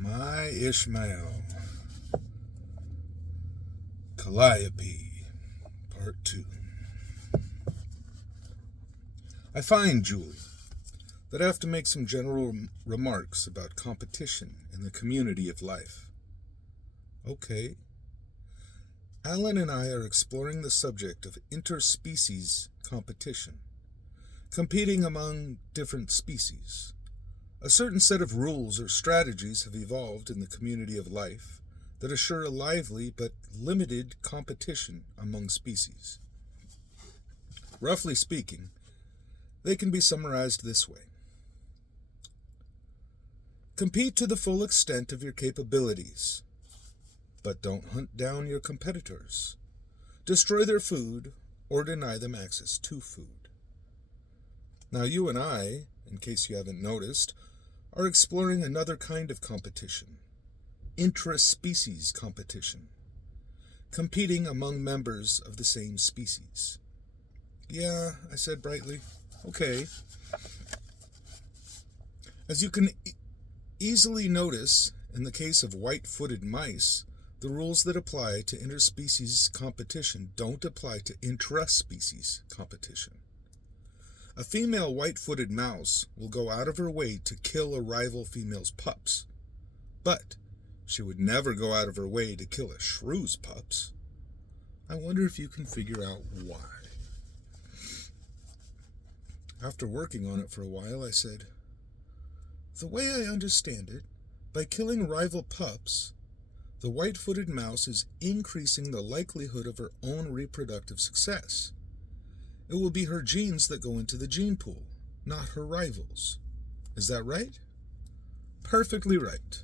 My Ishmael, Calliope, Part 2. I find, Julie, that I have to make some general remarks about competition in the community of life. Okay. Alan and I are exploring the subject of interspecies competition, competing among different species. A certain set of rules or strategies have evolved in the community of life that assure a lively but limited competition among species. Roughly speaking, they can be summarized this way. Compete to the full extent of your capabilities, but don't hunt down your competitors. Destroy their food or deny them access to food. Now you and I, in case you haven't noticed, are exploring another kind of competition, intraspecies competition, competing among members of the same species. Yeah, I said brightly. Okay. As you can easily notice, in the case of white-footed mice, the rules that apply to interspecies competition don't apply to intraspecies competition. A female white-footed mouse will go out of her way to kill a rival female's pups, but she would never go out of her way to kill a shrew's pups. I wonder if you can figure out why. After working on it for a while, I said, the way I understand it, by killing rival pups, the white-footed mouse is increasing the likelihood of her own reproductive success. It will be her genes that go into the gene pool, not her rivals. Is that right? Perfectly right.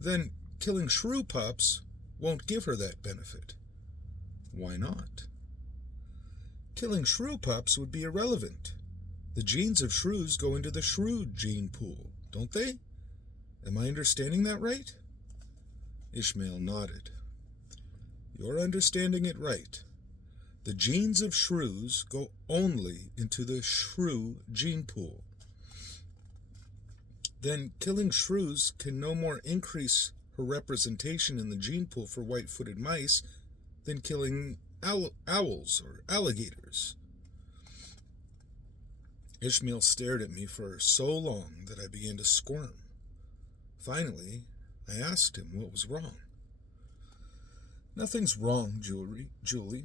Then killing shrew pups won't give her that benefit. Why not? Killing shrew pups would be irrelevant. The genes of shrews go into the shrew gene pool, don't they? Am I understanding that right? Ishmael nodded. You're understanding it right. The genes of shrews go only into the shrew gene pool. Then killing shrews can no more increase her representation in the gene pool for white-footed mice than killing owls or alligators. Ishmael stared at me for so long that I began to squirm. Finally, I asked him what was wrong. Nothing's wrong, Julie.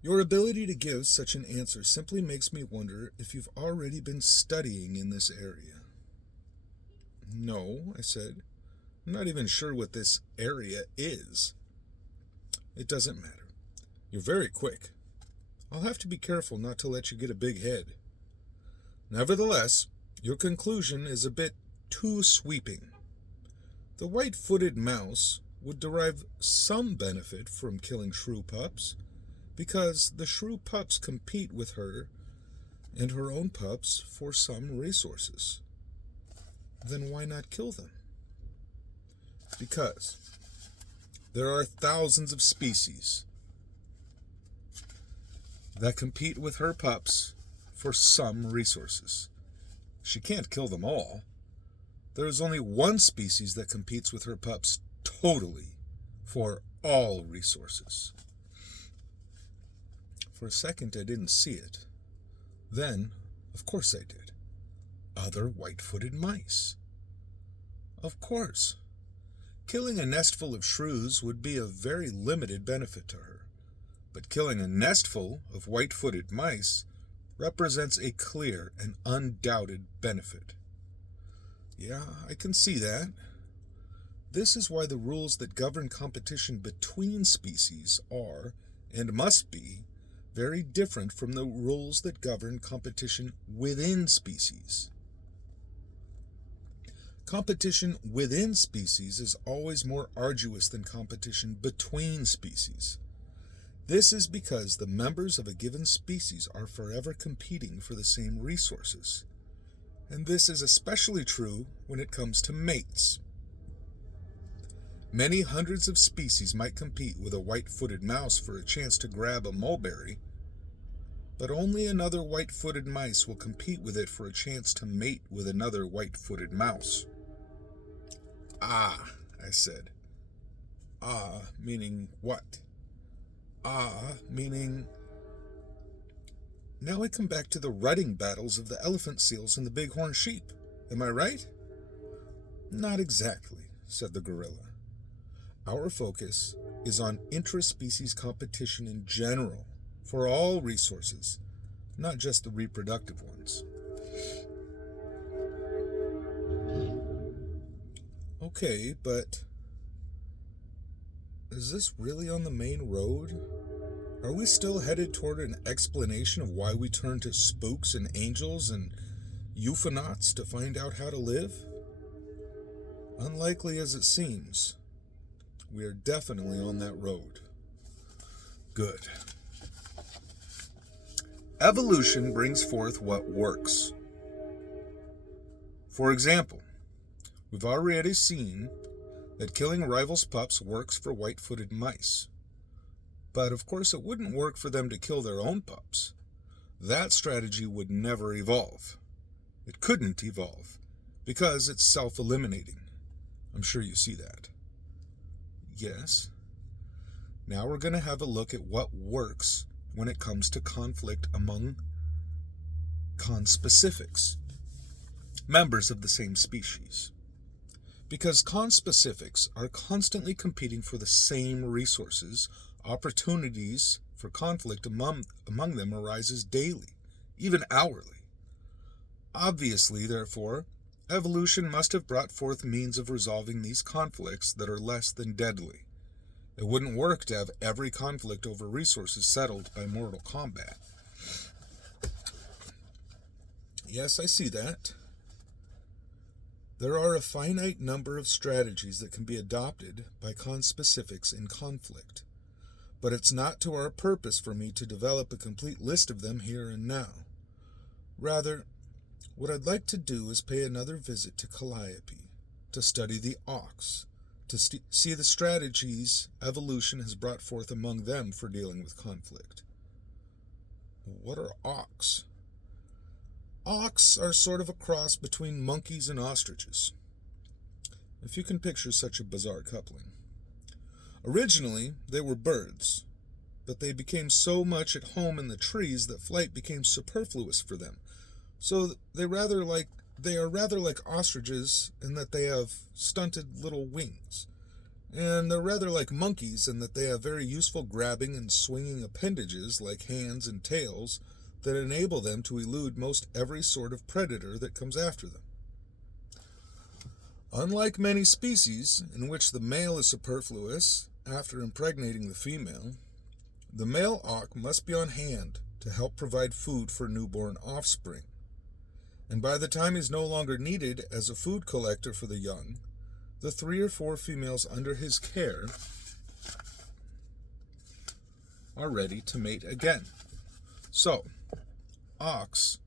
Your ability to give such an answer simply makes me wonder if you've already been studying in this area. No, I said. I'm not even sure what this area is. It doesn't matter. You're very quick. I'll have to be careful not to let you get a big head. Nevertheless, your conclusion is a bit too sweeping. The white-footed mouse would derive some benefit from killing shrew pups, because the shrew pups compete with her and her own pups for some resources. Then why not kill them? Because there are thousands of species that compete with her pups for some resources. She can't kill them all. There is only one species that competes with her pups totally for all resources. For a second, I didn't see it. Then, of course I did. Other white-footed mice. Of course. Killing a nestful of shrews would be of very limited benefit to her. But killing a nestful of white-footed mice represents a clear and undoubted benefit. Yeah, I can see that. This is why the rules that govern competition between species are, and must be, very different from the rules that govern competition within species. Competition within species is always more arduous than competition between species. This is because the members of a given species are forever competing for the same resources. And this is especially true when it comes to mates. Many hundreds of species might compete with a white-footed mouse for a chance to grab a mulberry, but only another white-footed mice will compete with it for a chance to mate with another white-footed mouse. Ah, I said. Ah, meaning what? Ah, meaning... Now I come back to the rutting battles of the elephant seals and the bighorn sheep. Am I right? Not exactly, said the gorilla. Our focus is on intraspecies competition in general, for all resources, not just the reproductive ones. Okay, but is this really on the main road? Are we still headed toward an explanation of why we turn to spooks and angels and euphonauts to find out how to live? Unlikely as it seems, we are definitely on that road. Good. Evolution brings forth what works. For example, we've already seen that killing rivals' pups works for white-footed mice. But of course it wouldn't work for them to kill their own pups. That strategy would never evolve. It couldn't evolve, because it's self-eliminating. I'm sure you see that. Yes. Now we're going to have a look at what works when it comes to conflict among conspecifics, members of the same species. Because conspecifics are constantly competing for the same resources, opportunities for conflict among them arises daily, even hourly. Obviously, therefore, evolution must have brought forth means of resolving these conflicts that are less than deadly. It wouldn't work to have every conflict over resources settled by mortal combat. Yes, I see that. There are a finite number of strategies that can be adopted by conspecifics in conflict, but it's not to our purpose for me to develop a complete list of them here and now. Rather, what I'd like to do is pay another visit to Calliope, to study the ox, to see the strategies evolution has brought forth among them for dealing with conflict. What are ox? Ox are sort of a cross between monkeys and ostriches, if you can picture such a bizarre coupling. Originally, they were birds, but they became so much at home in the trees that flight became superfluous for them. So they are rather like ostriches in that they have stunted little wings. And they're rather like monkeys in that they have very useful grabbing and swinging appendages like hands and tails that enable them to elude most every sort of predator that comes after them. Unlike many species in which the male is superfluous after impregnating the female, the male auk must be on hand to help provide food for newborn offspring. And by the time he's no longer needed as a food collector for the young, the 3 or 4 females under his care are ready to mate again. So, auks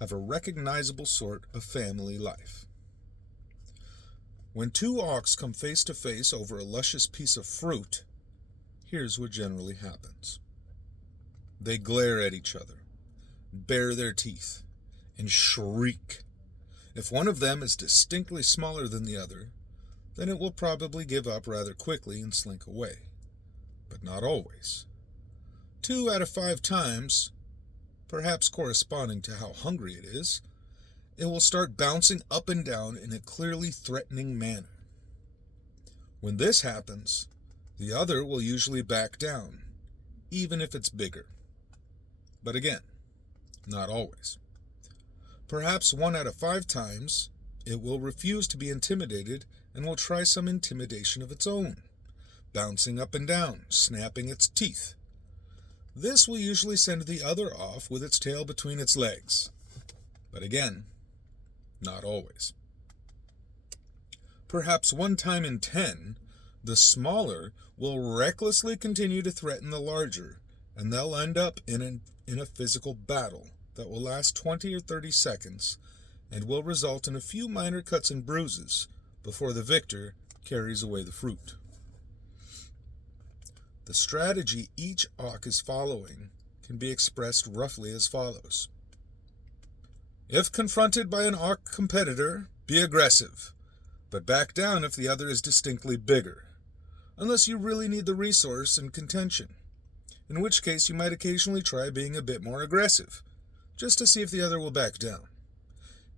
have a recognizable sort of family life. When 2 auks come face to face over a luscious piece of fruit, here's what generally happens. They glare at each other, bare their teeth, and shriek. If one of them is distinctly smaller than the other, then it will probably give up rather quickly and slink away. But not always. 2 out of 5 times, perhaps corresponding to how hungry it is, it will start bouncing up and down in a clearly threatening manner. When this happens, the other will usually back down, even if it's bigger. But again, not always. Perhaps 1 out of 5 times, it will refuse to be intimidated and will try some intimidation of its own, bouncing up and down, snapping its teeth. This will usually send the other off with its tail between its legs. But again, not always. Perhaps 1 time in 10, the smaller will recklessly continue to threaten the larger, and they'll end up in a physical battle that will last 20 or 30 seconds and will result in a few minor cuts and bruises before the victor carries away the fruit. The strategy each auk is following can be expressed roughly as follows. If confronted by an auk competitor, be aggressive, but back down if the other is distinctly bigger, unless you really need the resource and contention, in which case you might occasionally try being a bit more aggressive, just to see if the other will back down.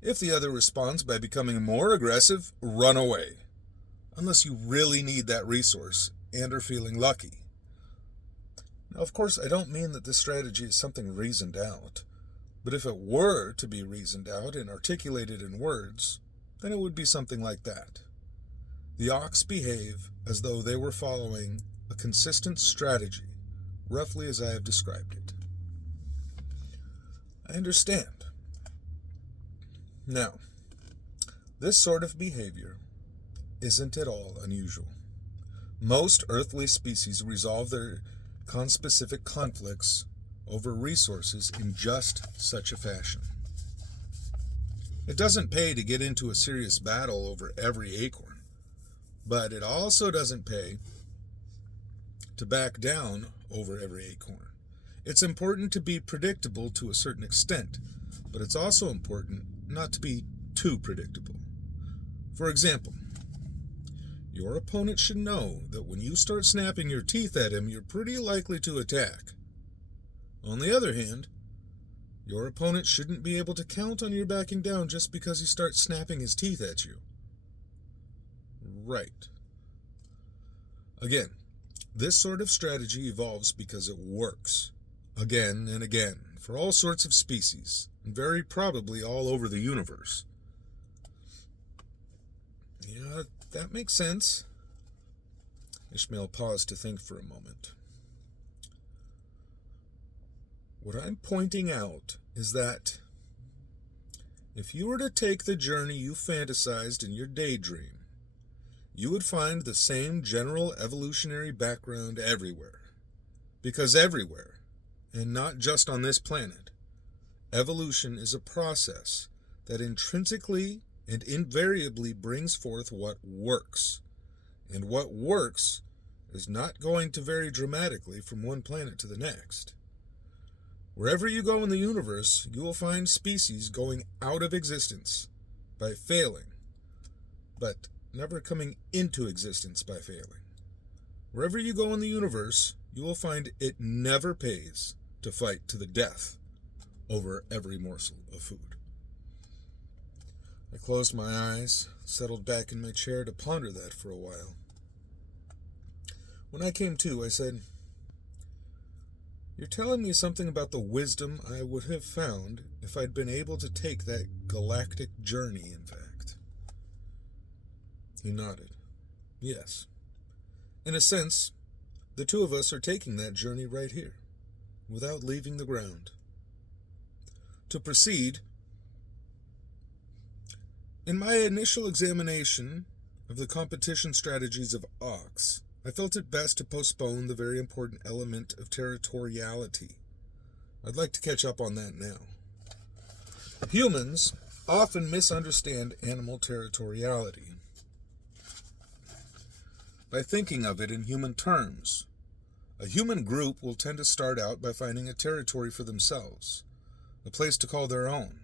If the other responds by becoming more aggressive, run away, unless you really need that resource and are feeling lucky. Now, of course, I don't mean that this strategy is something reasoned out, but if it were to be reasoned out and articulated in words, then it would be something like that. The ox behave as though they were following a consistent strategy, roughly as I have described it. I understand. Now, this sort of behavior isn't at all unusual. Most earthly species resolve their conspecific conflicts over resources in just such a fashion. It doesn't pay to get into a serious battle over every acorn, but it also doesn't pay to back down over every acorn. It's important to be predictable to a certain extent, but it's also important not to be too predictable. For example, your opponent should know that when you start snapping your teeth at him, you're pretty likely to attack. On the other hand, your opponent shouldn't be able to count on your backing down just because he starts snapping his teeth at you. Right. Again, this sort of strategy evolves because it works, again and again, for all sorts of species, and very probably all over the universe. Yeah, that makes sense. Ishmael paused to think for a moment. What I'm pointing out is that if you were to take the journey you fantasized in your daydream, you would find the same general evolutionary background everywhere. Because everywhere, and not just on this planet, evolution is a process that intrinsically and invariably brings forth what works. And what works is not going to vary dramatically from one planet to the next. Wherever you go in the universe, you will find species going out of existence by failing, but never coming into existence by failing. Wherever you go in the universe, you will find it never pays to fight to the death over every morsel of food. I closed my eyes, settled back in my chair to ponder that for a while. When I came to, I said, "You're telling me something about the wisdom I would have found if I'd been able to take that galactic journey, in fact." He nodded. Yes. In a sense, the two of us are taking that journey right here, without leaving the ground. To proceed, in my initial examination of the competition strategies of Ox, I felt it best to postpone the very important element of territoriality. I'd like to catch up on that now. Humans often misunderstand animal territoriality by thinking of it in human terms. A human group will tend to start out by finding a territory for themselves, a place to call their own.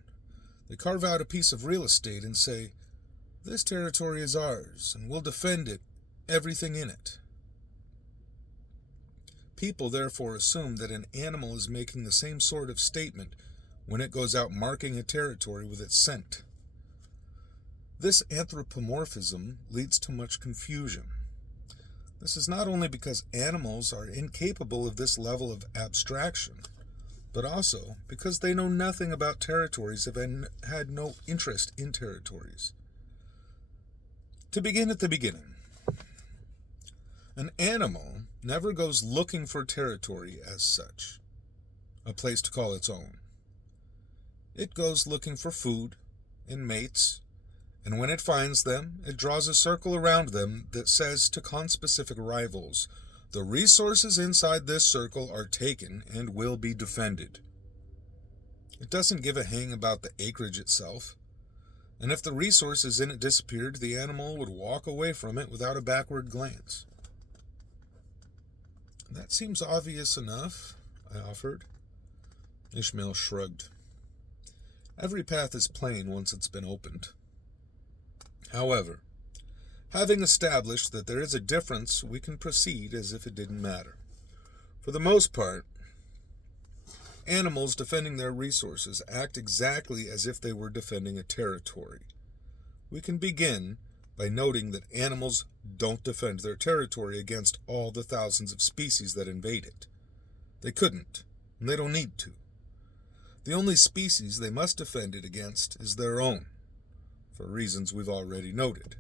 They carve out a piece of real estate and say, "This territory is ours, and we'll defend it, everything in it." People therefore assume that an animal is making the same sort of statement when it goes out marking a territory with its scent. This anthropomorphism leads to much confusion. This is not only because animals are incapable of this level of abstraction, but also because they know nothing about territories and had no interest in territories. To begin at the beginning, an animal never goes looking for territory as such, a place to call its own. It goes looking for food and mates, and when it finds them, it draws a circle around them that says to conspecific rivals, "The resources inside this circle are taken and will be defended." It doesn't give a hang about the acreage itself, and if the resources in it disappeared, the animal would walk away from it without a backward glance. "That seems obvious enough," I offered. Ishmael shrugged. "Every path is plain once it's been opened. However, Having established that there is a difference, we can proceed as if it didn't matter. For the most part, animals defending their resources act exactly as if they were defending a territory. We can begin by noting that animals don't defend their territory against all the thousands of species that invade it. They couldn't, and they don't need to. The only species they must defend it against is their own, for reasons we've already noted.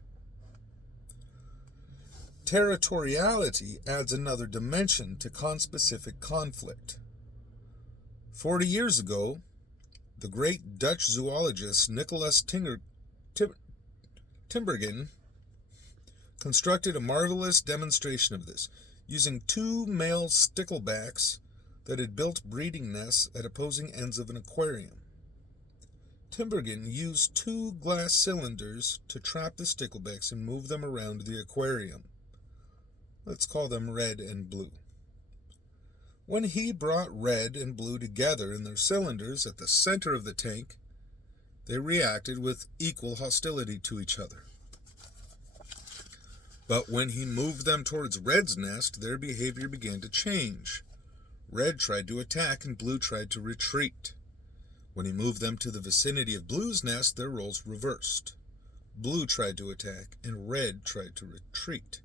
Territoriality adds another dimension to conspecific conflict. 40 years ago, the great Dutch zoologist Nicholas Tinbergen constructed a marvelous demonstration of this, using 2 male sticklebacks that had built breeding nests at opposing ends of an aquarium. Tinbergen used 2 glass cylinders to trap the sticklebacks and move them around the aquarium. Let's call them red and blue. When he brought red and blue together in their cylinders at the center of the tank, they reacted with equal hostility to each other. But when he moved them towards Red's nest, their behavior began to change. Red tried to attack and Blue tried to retreat. When he moved them to the vicinity of Blue's nest, their roles reversed. Blue tried to attack and Red tried to retreat.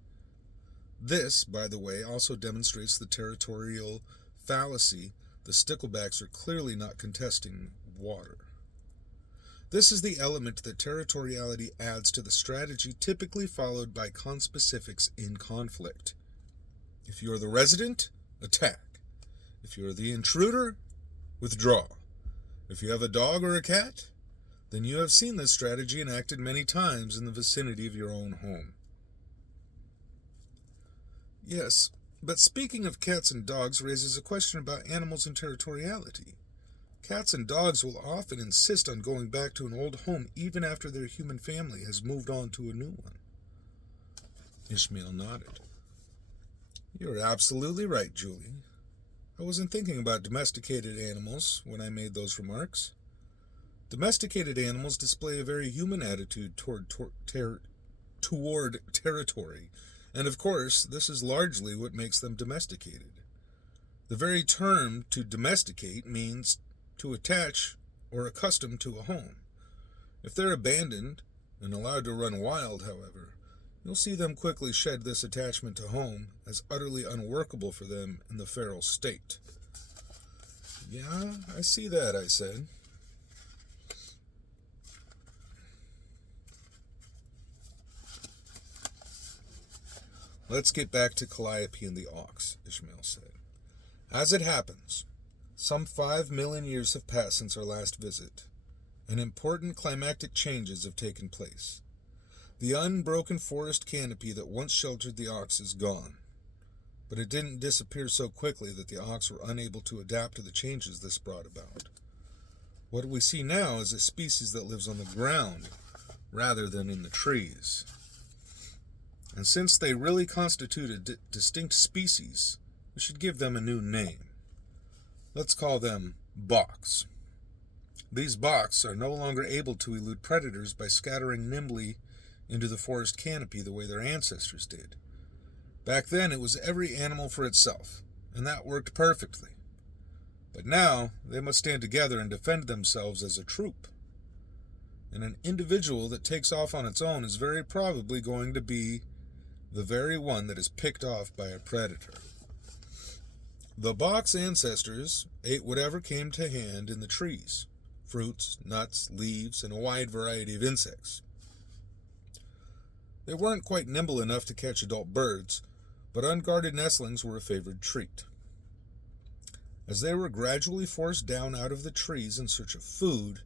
This, by the way, also demonstrates the territorial fallacy. The sticklebacks are clearly not contesting water. This is the element that territoriality adds to the strategy typically followed by conspecifics in conflict. If you're the resident, attack. If you're the intruder, withdraw. If you have a dog or a cat, then you have seen this strategy enacted many times in the vicinity of your own home. Yes, but speaking of cats and dogs raises a question about animals and territoriality. Cats and dogs will often insist on going back to an old home even after their human family has moved on to a new one. Ishmael nodded. You're absolutely right, Julie. I wasn't thinking about domesticated animals when I made those remarks. Domesticated animals display a very human attitude toward territory, and of course, this is largely what makes them domesticated. The very term to domesticate means to attach or accustom to a home. If they're abandoned and allowed to run wild, however, you'll see them quickly shed this attachment to home as utterly unworkable for them in the feral state. Yeah, I see that, I said. Let's get back to Calliope and the ox, Ishmael said. As it happens, some 5 million years have passed since our last visit, and important climactic changes have taken place. The unbroken forest canopy that once sheltered the ox is gone, but it didn't disappear so quickly that the ox were unable to adapt to the changes this brought about. What we see now is a species that lives on the ground rather than in the trees. And since they really constitute a distinct species, we should give them a new name. Let's call them bocks. These bocks are no longer able to elude predators by scattering nimbly into the forest canopy the way their ancestors did. Back then it was every animal for itself, and that worked perfectly. But now they must stand together and defend themselves as a troop. And an individual that takes off on its own is very probably going to be the very one that is picked off by a predator. The bocks' ancestors ate whatever came to hand in the trees, fruits, nuts, leaves, and a wide variety of insects. They weren't quite nimble enough to catch adult birds, but unguarded nestlings were a favored treat. As they were gradually forced down out of the trees in search of food,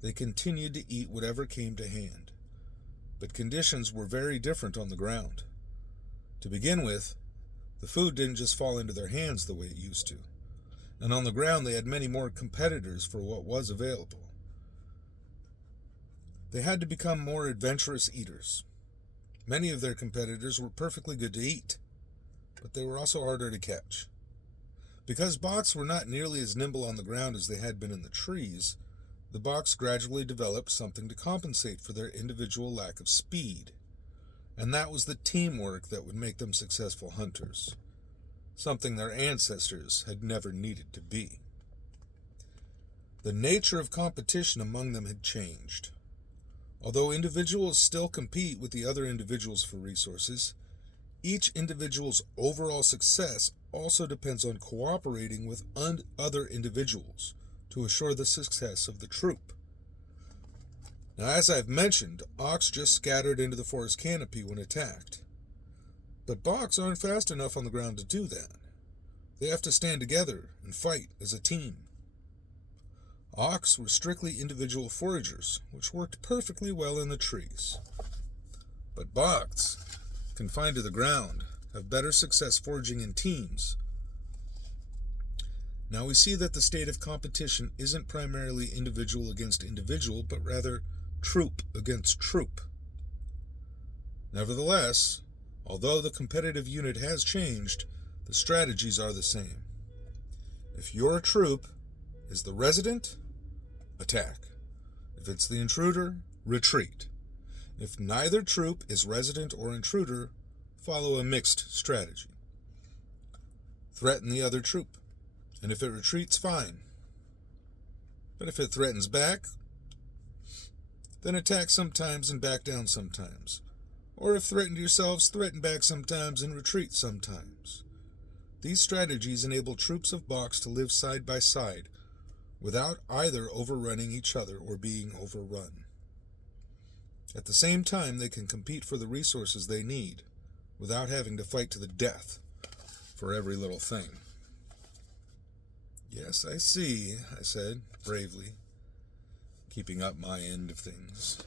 they continued to eat whatever came to hand. But conditions were very different on the ground. To begin with, the food didn't just fall into their hands the way it used to, and on the ground they had many more competitors for what was available. They had to become more adventurous eaters. Many of their competitors were perfectly good to eat, but they were also harder to catch. Because bocks were not nearly as nimble on the ground as they had been in the trees, the bocks gradually developed something to compensate for their individual lack of speed. and that was the teamwork that would make them successful hunters, something their ancestors had never needed to be. The nature of competition among them had changed. Although individuals still compete with the other individuals for resources, each individual's overall success also depends on cooperating with other individuals to assure the success of the troop. Now, as I've mentioned, Ox just scattered into the forest canopy when attacked. But Boks aren't fast enough on the ground to do that. They have to stand together and fight as a team. Ox were strictly individual foragers, which worked perfectly well in the trees. But Boks, confined to the ground, have better success foraging in teams. Now we see that the state of competition isn't primarily individual against individual, but rather troop against troop. Nevertheless, although the competitive unit has changed, the strategies are the same. If your troop is the resident, attack. If it's the intruder, retreat. If neither troop is resident or intruder, follow a mixed strategy. Threaten the other troop, and if it retreats, fine. But if it threatens back, then attack sometimes and back down sometimes. Or if threatened yourselves, threaten back sometimes and retreat sometimes. These strategies enable troops of Boks to live side by side, without either overrunning each other or being overrun. At the same time, they can compete for the resources they need, without having to fight to the death for every little thing. Yes, I see, I said, bravely, keeping up my end of things.